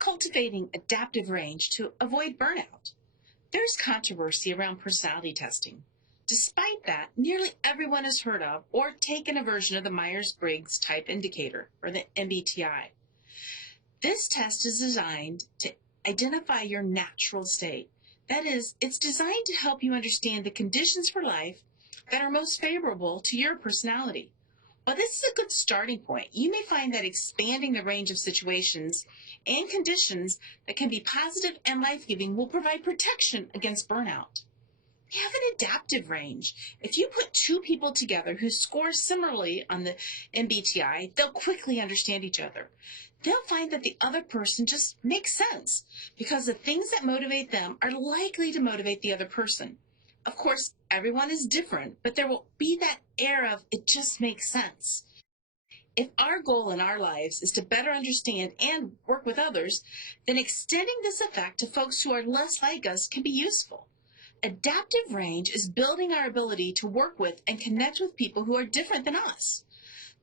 cultivating adaptive range to avoid burnout. There's controversy around personality testing. Despite that, nearly everyone has heard of or taken a version of the Myers-Briggs Type Indicator, or the MBTI. This test is designed to identify your natural state. That is, it's designed to help you understand the conditions for life that are most favorable to your personality. While this is a good starting point, you may find that expanding the range of situations and conditions that can be positive and life-giving will provide protection against burnout. We have an adaptive range. If you put two people together who score similarly on the MBTI, they'll quickly understand each other. They'll find that the other person just makes sense because the things that motivate them are likely to motivate the other person. Of course, everyone is different, but there will be that air of it just makes sense. If our goal in our lives is to better understand and work with others, then extending this effect to folks who are less like us can be useful. Adaptive range is building our ability to work with and connect with people who are different than us.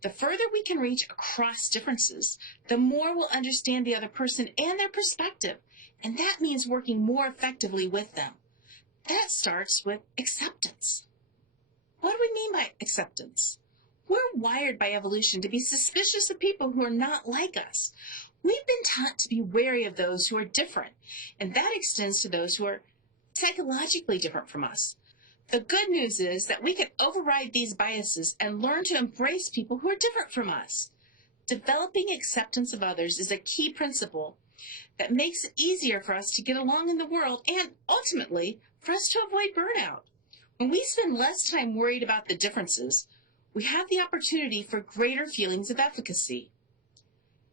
The further we can reach across differences, the more we'll understand the other person and their perspective, and that means working more effectively with them. That starts with acceptance. What do we mean by acceptance? We're wired by evolution to be suspicious of people who are not like us. We've been taught to be wary of those who are different, and that extends to those who are psychologically different from us. The good news is that we can override these biases and learn to embrace people who are different from us. Developing acceptance of others is a key principle that makes it easier for us to get along in the world and, ultimately, for us to avoid burnout. When we spend less time worried about the differences, we have the opportunity for greater feelings of efficacy.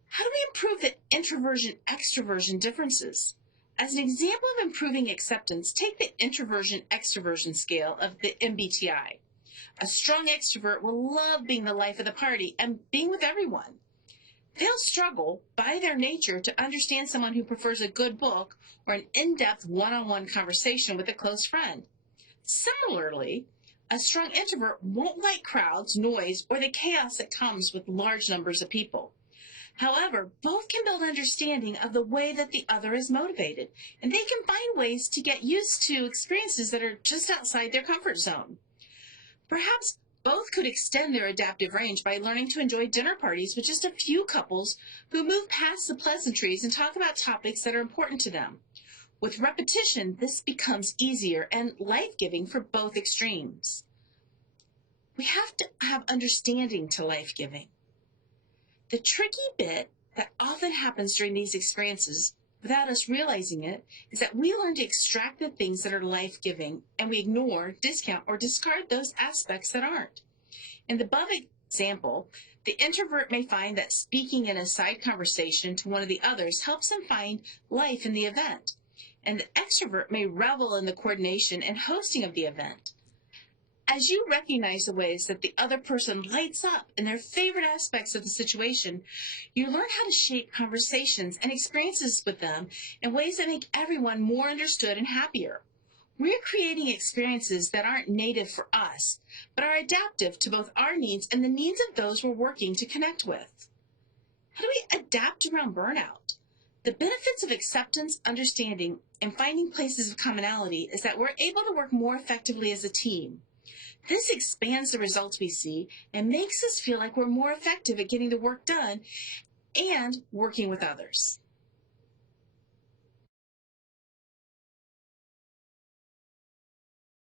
How do we improve the introversion-extraversion differences? As an example of improving acceptance, take the introversion-extraversion scale of the MBTI. A strong extrovert will love being the life of the party and being with everyone. They'll struggle, by their nature, to understand someone who prefers a good book or an in-depth one-on-one conversation with a close friend. Similarly, a strong introvert won't like crowds, noise, or the chaos that comes with large numbers of people. However, both can build understanding of the way that the other is motivated, and they can find ways to get used to experiences that are just outside their comfort zone. Perhaps both could extend their adaptive range by learning to enjoy dinner parties with just a few couples who move past the pleasantries and talk about topics that are important to them. With repetition, this becomes easier and life-giving for both extremes. We have to have understanding to life-giving. The tricky bit that often happens during these experiences, without us realizing it, is that we learn to extract the things that are life-giving, and we ignore, discount, or discard those aspects that aren't. In the above example, the introvert may find that speaking in a side conversation to one of the others helps them find life in the event, and the extrovert may revel in the coordination and hosting of the event. As you recognize the ways that the other person lights up in their favorite aspects of the situation, you learn how to shape conversations and experiences with them in ways that make everyone more understood and happier. We're creating experiences that aren't native for us, but are adaptive to both our needs and the needs of those we're working to connect with. How do we adapt around burnout? The benefits of acceptance, understanding, and finding places of commonality is that we're able to work more effectively as a team. This expands the results we see and makes us feel like we're more effective at getting the work done and working with others.